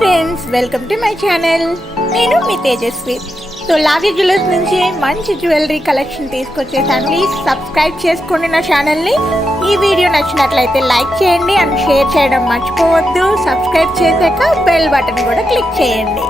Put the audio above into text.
Friends, welcome to my channel. నేను మీ Tejaswi. So లావీ jewellers నుంచి మంచి జ్యువెలరీ కలెక్షన్ తీసుకొచ్చేసాను. ప్లీజ్ సబ్స్క్రైబ్ చేసుకోండి నా ఛానల్ని. ఈ వీడియో నచ్చినట్లయితే లైక్ చేయండి అండ్ షేర్ చేయడం మర్చిపోవద్దు. సబ్స్క్రైబ్ చేశాక బెల్ బటన్ కూడా క్లిక్ చేయండి.